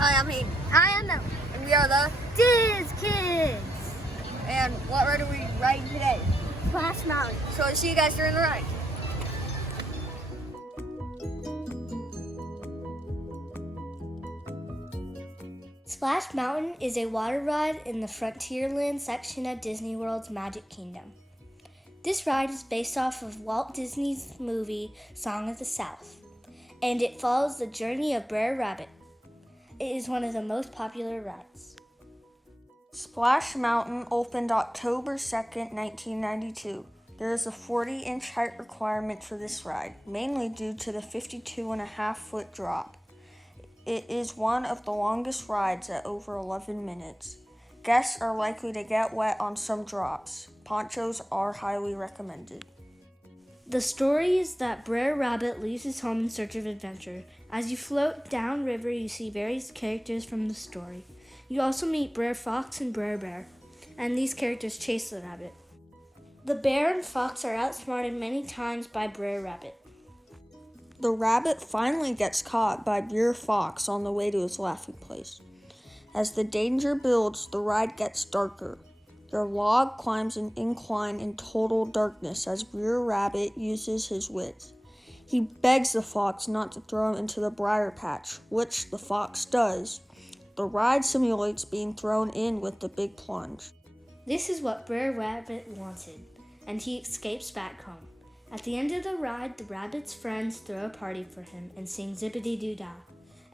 Hi, I'm Hayden. I am Mel. And we are the Diz Kids. And what ride are we riding today? Splash Mountain. So I'll see you guys during the ride. Splash Mountain is a water ride in the Frontierland section of Disney World's Magic Kingdom. This ride is based off of Walt Disney's movie Song of the South, and it follows the journey of Brer Rabbit. It is one of the most popular rides. Splash Mountain opened October 2nd, 1992. There is a 40-inch height requirement for this ride, mainly due to the 52.5-foot drop. It is one of the longest rides at over 11 minutes. Guests are likely to get wet on some drops. Ponchos are highly recommended. The story is that Brer Rabbit leaves his home in search of adventure. As you float downriver, you see various characters from the story. You also meet Brer Fox and Brer Bear, and these characters chase the rabbit. The bear and fox are outsmarted many times by Brer Rabbit. The rabbit finally gets caught by Brer Fox on the way to his laughing place. As the danger builds, the ride gets darker. Their log climbs an incline in total darkness as Brer Rabbit uses his wits. He begs the fox not to throw him into the briar patch, which the fox does. The ride simulates being thrown in with the big plunge. This is what Brer Rabbit wanted, and he escapes back home. At the end of the ride, the rabbit's friends throw a party for him and sing Zippity-Doo-Dah,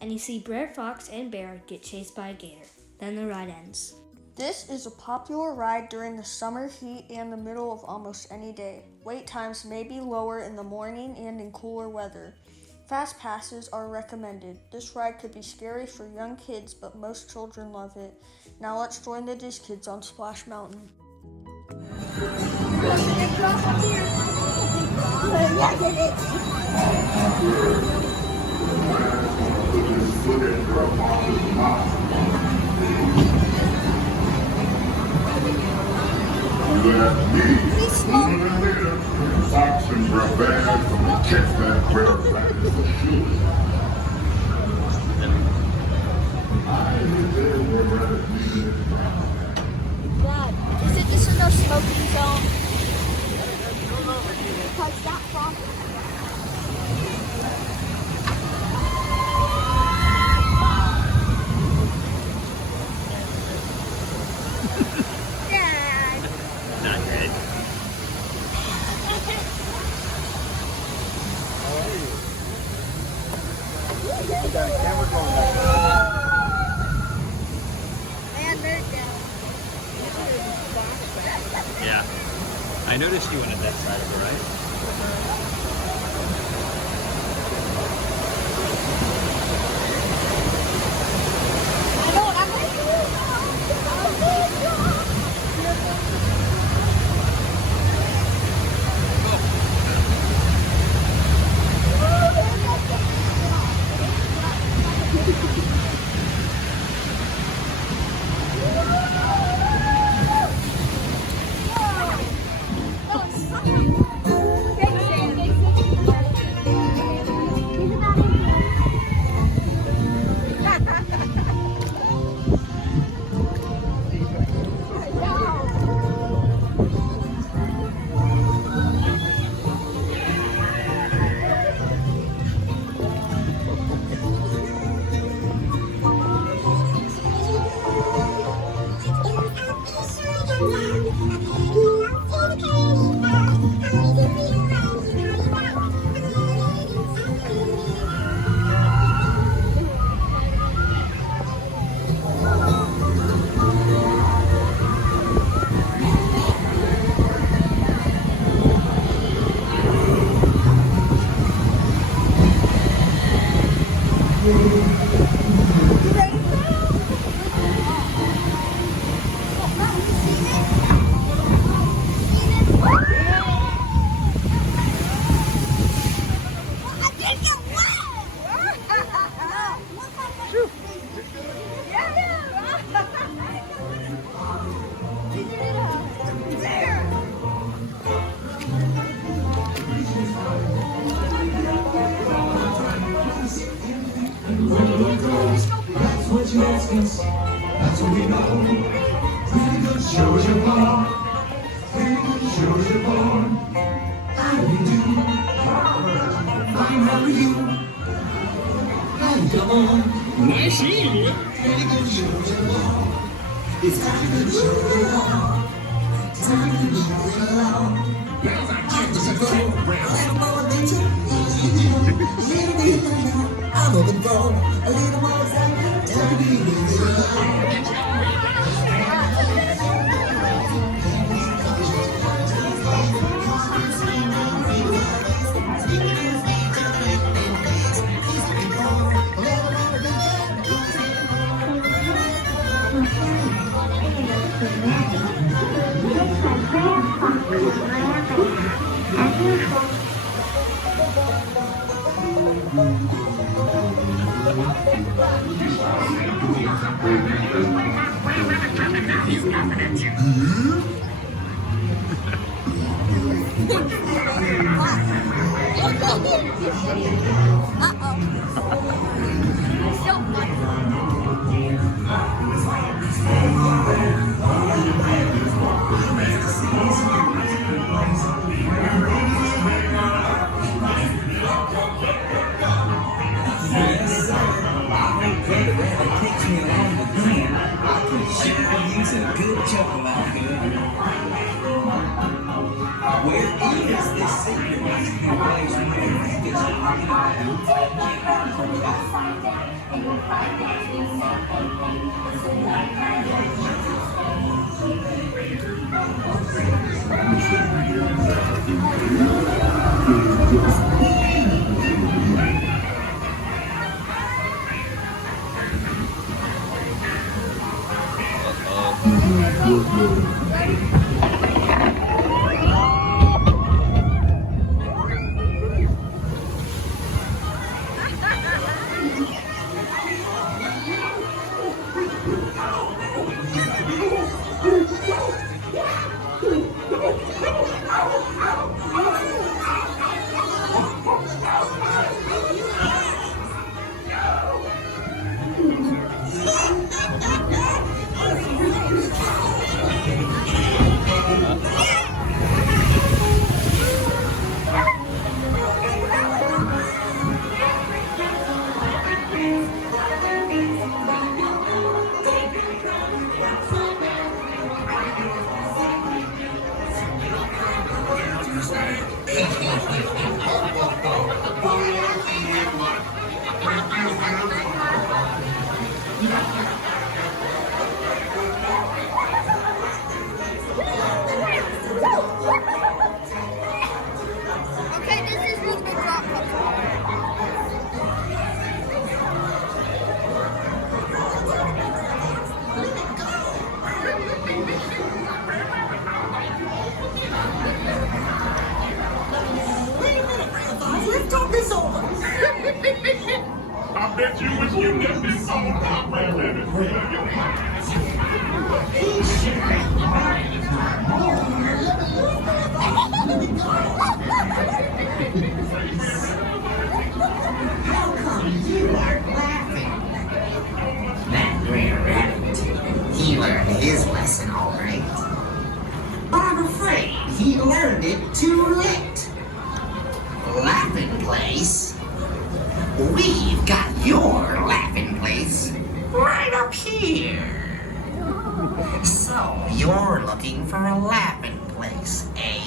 and you see Brer Fox and Bear get chased by a gator. Then the ride ends. This is a popular ride during the summer heat and the middle of almost any day. Wait times may be lower in the morning and in cooler weather. Fast passes are recommended. This ride could be scary for young kids, but most children love it. Now let's join the Diz Kids on Splash Mountain. Fox and Brer Bear catch that Brer Rabbit for sure. Dad, is it just a no smoking zone? Because that fox. Dad. Not good. And they're down. Yeah. I noticed you went at that side of the ride. Christmas, that's what we know. Pretty good shows you're born. Pretty good shows you're born. How do you do? Fine, how are you? How you come on? Nice seeing you. Pretty good shows you're born. It's time to show you all. Time to show you all. Bells are just a go. Little more than you. Little bit I'm looking for a little more time to be with you. Okay, this is what the drop Let's talk this over. I bet you wish you left this on top right How come you are laughing? That Brer Rabbit, he learned his lesson all right. But I'm afraid he learned it too late. Laughing place? We've got your laughing place right up here. So you're looking for a laughing place, eh?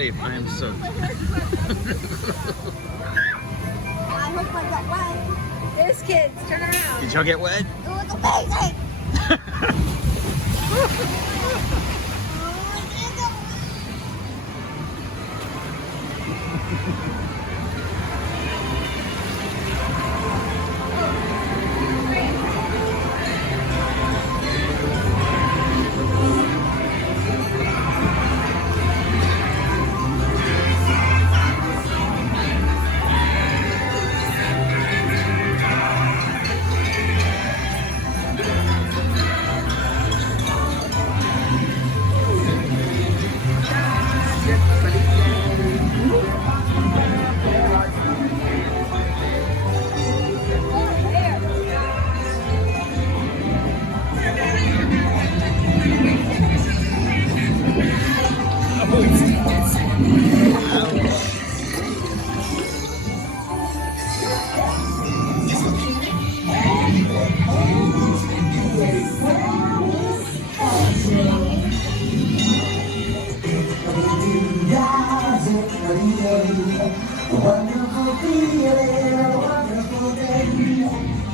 safe. I am soaked. I hope I got wet. There's kids, turn around. Did y'all get wet? It was amazing. Wonderful feeling, a wonderful day.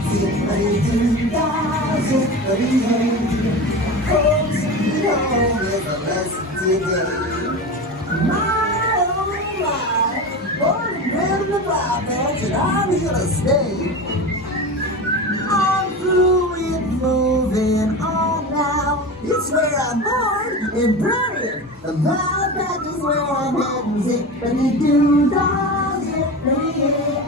Zippity-doo-dah, zippity-hey. Home sweet home is a lesson today. My, oh my, born and bred in the Cloudlands, and I'm here to stay. I'm through with moving on now. It's where I'm born and buried. The Malapack is where I'm heading. Zippity-doo-dah, zippity-hey.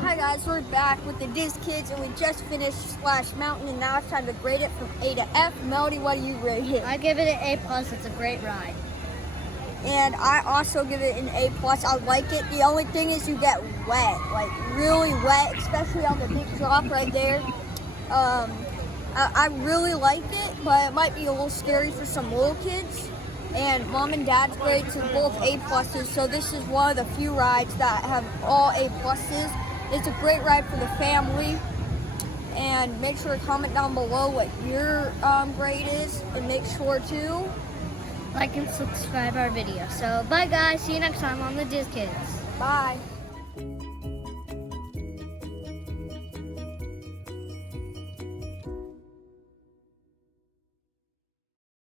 Hi guys, we're back with the Diz Kids and we just finished Splash Mountain and now it's time to grade it from A to F. Melody, what do you rate it? I give it an A+. It's a great ride. And I also give it an A+. I like it. The only thing is you get wet, like really wet, especially on the big drop right there. I really like it, but it might be a little scary for some little kids. And Mom and Dad's grades are both A+, so this is one of the few rides that have all A+. It's a great ride for the family. And make sure to comment down below what your grade is, and make sure to Like and subscribe our video. So bye guys, see you next time on the Diz Kids. bye.